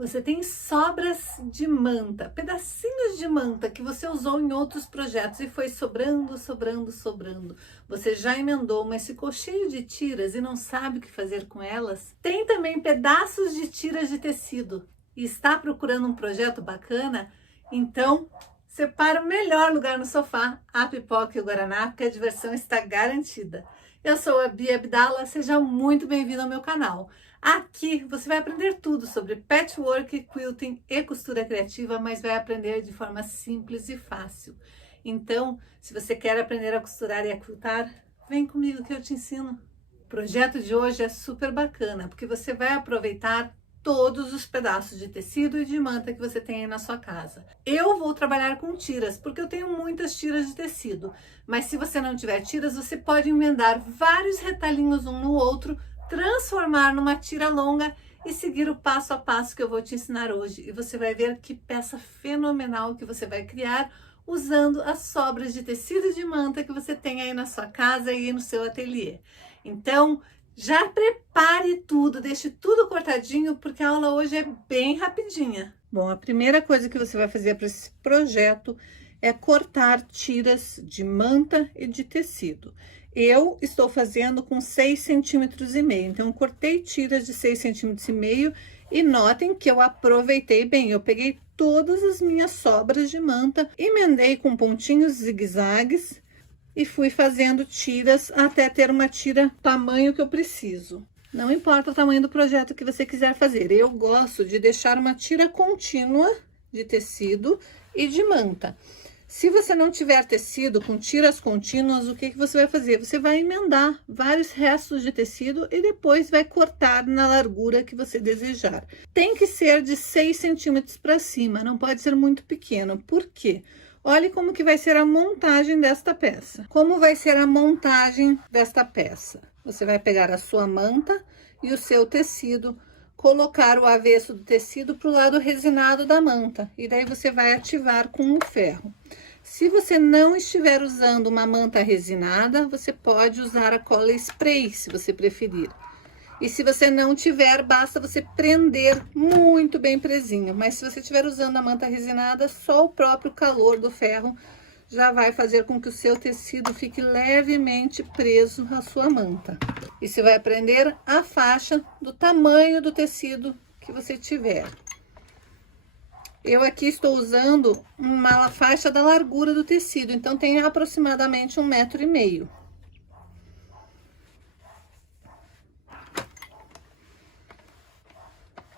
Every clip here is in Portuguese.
Você tem sobras de manta, pedacinhos de manta que você usou em outros projetos e foi sobrando, sobrando, sobrando. Você já emendou, mas ficou cheio de tiras e não sabe o que fazer com elas? Tem também pedaços de tiras de tecido e está procurando um projeto bacana? Então, separa o melhor lugar no sofá, a pipoca e o guaraná, porque a diversão está garantida. Eu sou a Bia Abdala, seja muito bem-vindo ao meu canal. Aqui você vai aprender tudo sobre patchwork, quilting e costura criativa, mas vai aprender de forma simples e fácil. Então, se você quer aprender a costurar e a quiltar, vem comigo que eu te ensino. O projeto de hoje é super bacana, porque você vai aproveitar todos os pedaços de tecido e de manta que você tem aí na sua casa. Eu vou trabalhar com tiras, porque eu tenho muitas tiras de tecido, mas se você não tiver tiras, você pode emendar vários retalhinhos um no outro, transformar numa tira longa e seguir o passo a passo que eu vou te ensinar hoje. E você vai ver que peça fenomenal que você vai criar usando as sobras de tecido e de manta que você tem aí na sua casa e no seu ateliê. Então, já prepare tudo, deixe tudo cortadinho, porque a aula hoje é bem rapidinha. Bom, a primeira coisa que você vai fazer para esse projeto é cortar tiras de manta e de tecido. Eu estou fazendo com 6,5 centímetros, então eu cortei tiras de 6,5 centímetros e notem que eu aproveitei bem, eu peguei todas as minhas sobras de manta, emendei com pontinhos zigue-zagues e fui fazendo tiras até ter uma tira tamanho que eu preciso. Não importa o tamanho do projeto que você quiser fazer, eu gosto de deixar uma tira contínua de tecido e de manta. Se você não tiver tecido com tiras contínuas, o que você vai fazer? Você vai emendar vários restos de tecido e depois vai cortar na largura que você desejar. Tem que ser de 6 centímetros para cima, não pode ser muito pequeno. Por quê? Olhe como que vai ser a montagem desta peça. Como vai ser a montagem desta peça? Você vai pegar a sua manta e o seu tecido, colocar o avesso do tecido para o lado resinado da manta. E daí você vai ativar com o ferro. Se você não estiver usando uma manta resinada, você pode usar a cola spray, se você preferir. E se você não tiver, basta você prender muito bem presinho. Mas se você estiver usando a manta resinada, só o próprio calor do ferro já vai fazer com que o seu tecido fique levemente preso à sua manta. E você vai prender a faixa do tamanho do tecido que você tiver. Eu aqui estou usando uma faixa da largura do tecido, então tem aproximadamente 1,5 m.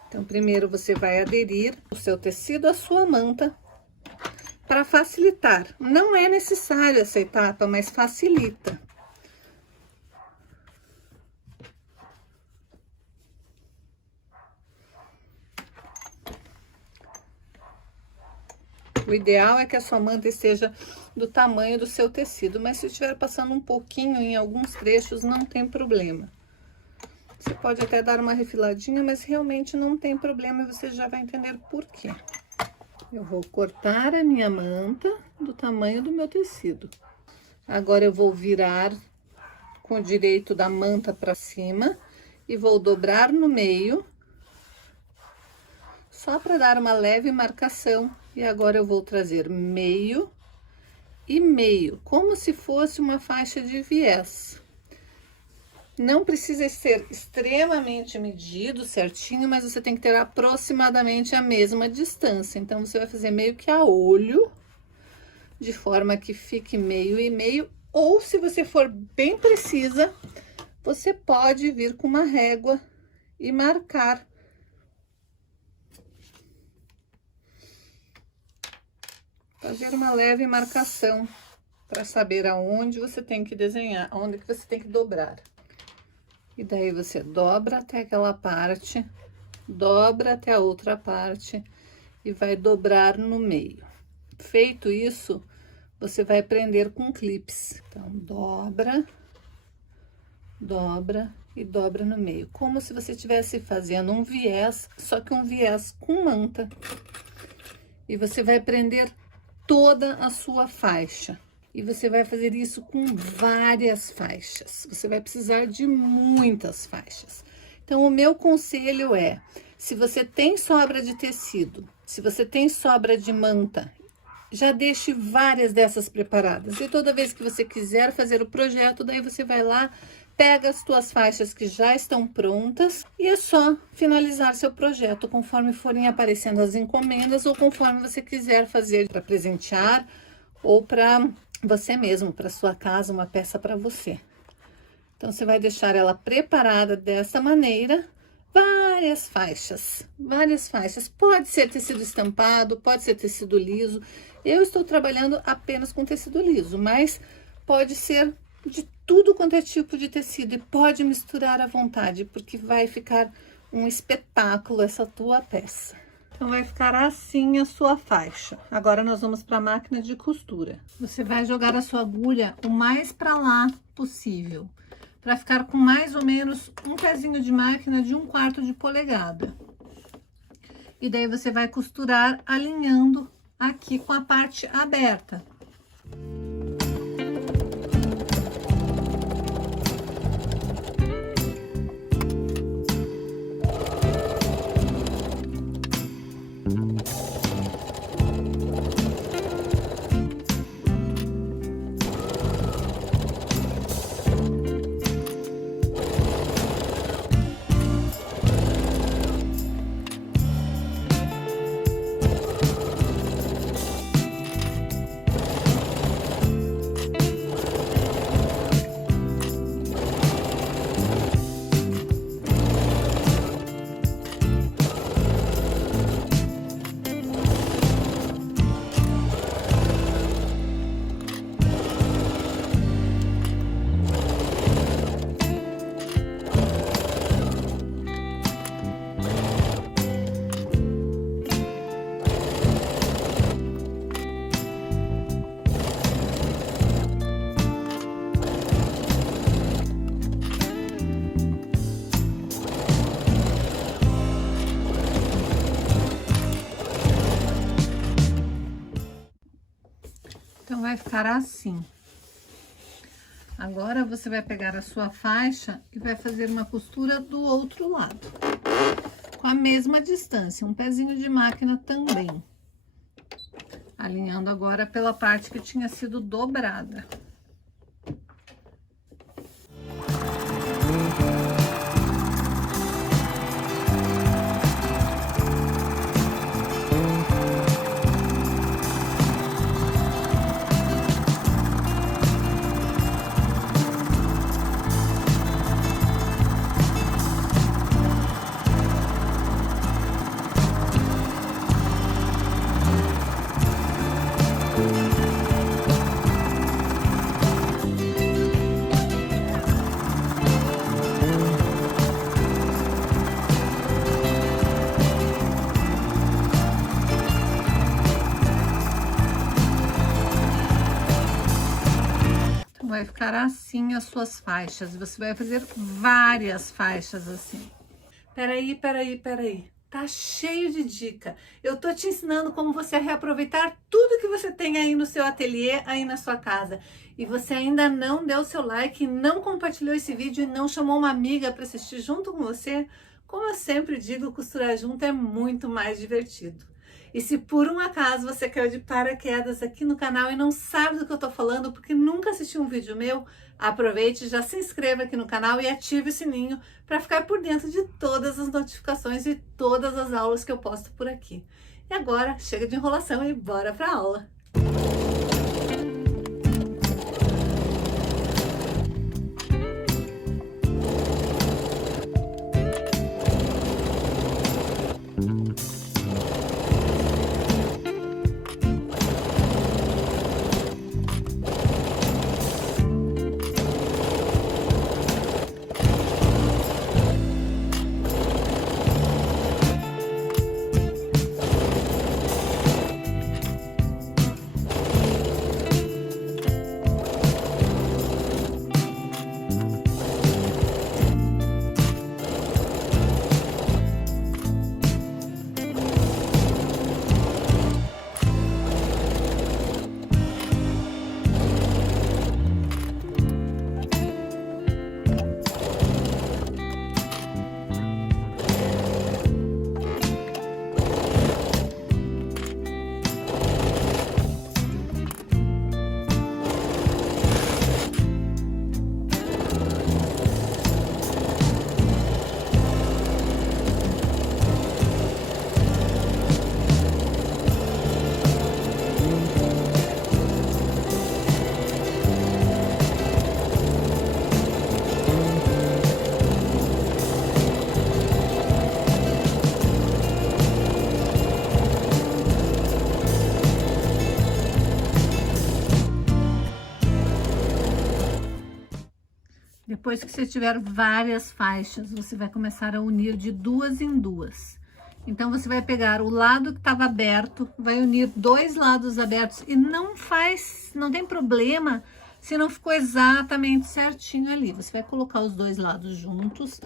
Então, primeiro você vai aderir o seu tecido à sua manta para facilitar. Não é necessário essa etapa, mas facilita. O ideal é que a sua manta esteja do tamanho do seu tecido, mas se estiver passando um pouquinho em alguns trechos, não tem problema. Você pode até dar uma refiladinha, mas realmente não tem problema e você já vai entender por quê. Eu vou cortar a minha manta do tamanho do meu tecido. Agora eu vou virar com o direito da manta para cima e vou dobrar no meio, só para dar uma leve marcação. E agora eu vou trazer meio e meio, como se fosse uma faixa de viés. Não precisa ser extremamente medido certinho, mas você tem que ter aproximadamente a mesma distância. Então, você vai fazer meio que a olho, de forma que fique meio e meio. Ou, se você for bem precisa, você pode vir com uma régua e marcar. Fazer uma leve marcação para saber aonde você tem que desenhar, aonde que você tem que dobrar. E daí você dobra até aquela parte, dobra até a outra parte e vai dobrar no meio. Feito isso, você vai prender com clips. Então, dobra, dobra e dobra no meio, como se você estivesse fazendo um viés, só que um viés com manta. E você vai prender toda a sua faixa. E você vai fazer isso com várias faixas. Você vai precisar de muitas faixas. Então, o meu conselho é, Se você tem sobra de tecido, se você tem sobra de manta, já deixe várias dessas preparadas. E toda vez que você quiser fazer o projeto, daí você vai lá, pega as tuas faixas que já estão prontas e é só finalizar seu projeto conforme forem aparecendo as encomendas ou conforme você quiser fazer para presentear ou para você mesmo, para sua casa, uma peça para você. Então, você vai deixar ela preparada dessa maneira, várias faixas, várias faixas. Pode ser tecido estampado, pode ser tecido liso. Eu estou trabalhando apenas com tecido liso, mas pode ser de tudo quanto é tipo de tecido e pode misturar à vontade, porque vai ficar um espetáculo essa tua peça. Então, vai ficar assim a sua faixa. Agora, nós vamos para a máquina de costura. Você vai jogar a sua agulha o mais para lá possível, para ficar com mais ou menos um pezinho de máquina de 1/4 de polegada. E daí, você vai costurar alinhando aqui com a parte aberta. Então, vai ficar assim. Agora, você vai pegar a sua faixa e vai fazer uma costura do outro lado. Com a mesma distância, um pezinho de máquina também. Alinhando agora pela parte que tinha sido dobrada. Vai ficar assim as suas faixas. Você vai fazer várias faixas assim. Peraí. Tá cheio de dica. Eu tô te ensinando como você reaproveitar tudo que você tem aí no seu ateliê, aí na sua casa. E você ainda não deu seu like, não compartilhou esse vídeo e não chamou uma amiga para assistir junto com você? Como eu sempre digo, costurar junto é muito mais divertido. E se por um acaso você caiu de paraquedas aqui no canal e não sabe do que eu tô falando porque nunca assistiu um vídeo meu, aproveite, já se inscreva aqui no canal e ative o sininho para ficar por dentro de todas as notificações e todas as aulas que eu posto por aqui. E agora, chega de enrolação e bora pra aula! depois que você tiver várias faixas, você vai começar a unir de duas em duas. Então, você vai pegar o lado que estava aberto, vai unir dois lados abertos e não tem problema se não ficou exatamente certinho ali. Você vai colocar os dois lados juntos,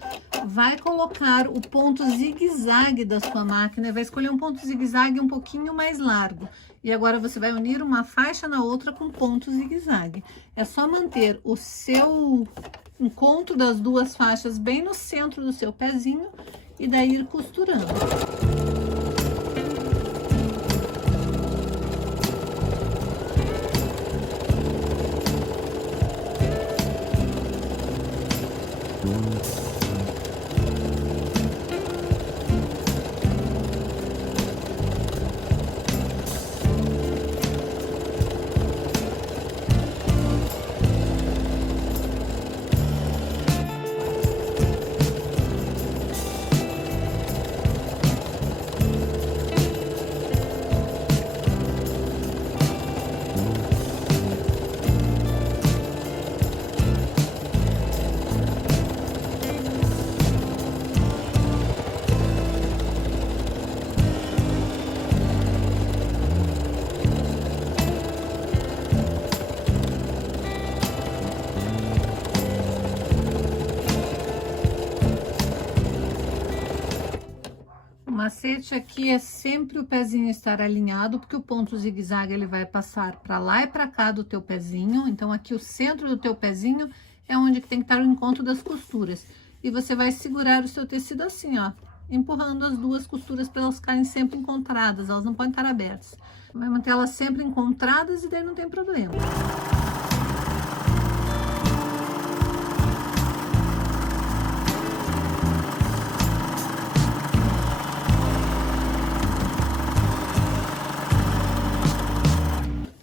vai colocar o ponto zigue-zague da sua máquina, vai escolher um ponto zigue-zague um pouquinho mais largo. E agora você vai unir uma faixa na outra com ponto zigue-zague. É só manter o seu encontro das duas faixas bem no centro do seu pezinho e daí ir costurando. O macete aqui é sempre o pezinho estar alinhado, porque o ponto zigue-zague ele vai passar para lá e para cá do teu pezinho. Então, aqui o centro do teu pezinho é onde que tem que estar o encontro das costuras. E você vai segurar o seu tecido assim, ó, empurrando as duas costuras para elas ficarem sempre encontradas, elas não podem estar abertas. Vai manter elas sempre encontradas e daí não tem problema.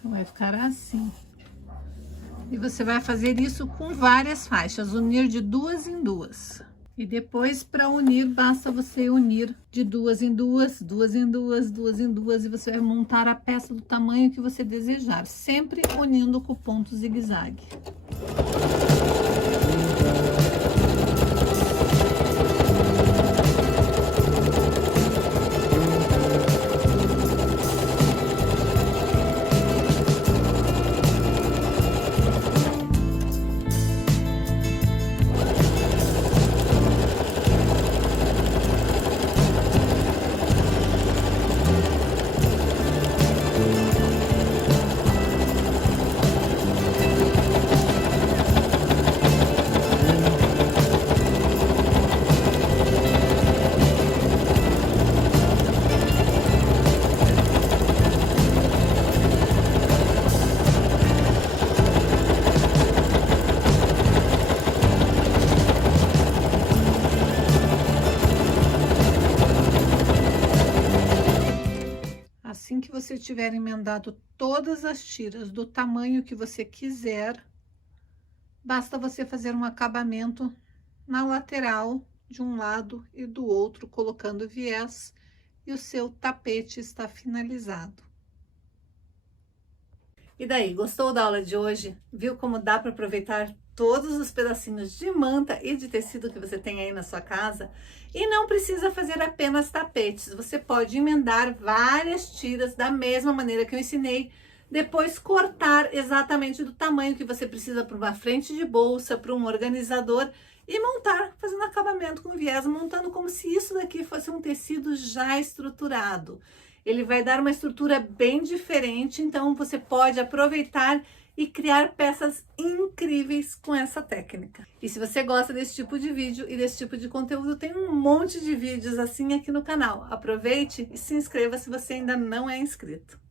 Vai ficar assim. E você vai fazer isso com várias faixas, unir de duas em duas. E depois, para unir, basta você unir de duas em duas, duas em duas, duas em duas, e você vai montar a peça do tamanho que você desejar, sempre unindo com o ponto zigue-zague. Assim que você tiver emendado todas as tiras do tamanho que você quiser, basta você fazer um acabamento na lateral de um lado e do outro, colocando viés, e o seu tapete está finalizado. E daí, gostou da aula de hoje? Viu como dá para aproveitar todos os pedacinhos de manta e de tecido que você tem aí na sua casa? E não precisa fazer apenas tapetes, você pode emendar várias tiras da mesma maneira que eu ensinei, depois cortar exatamente do tamanho que você precisa para uma frente de bolsa, para um organizador, e montar, fazendo acabamento com viés, montando como se isso daqui fosse um tecido já estruturado. Ele vai dar uma estrutura bem diferente, então você pode aproveitar e criar peças incríveis com essa técnica. E se você gosta desse tipo de vídeo e desse tipo de conteúdo, tem um monte de vídeos assim aqui no canal. Aproveite e se inscreva se você ainda não é inscrito.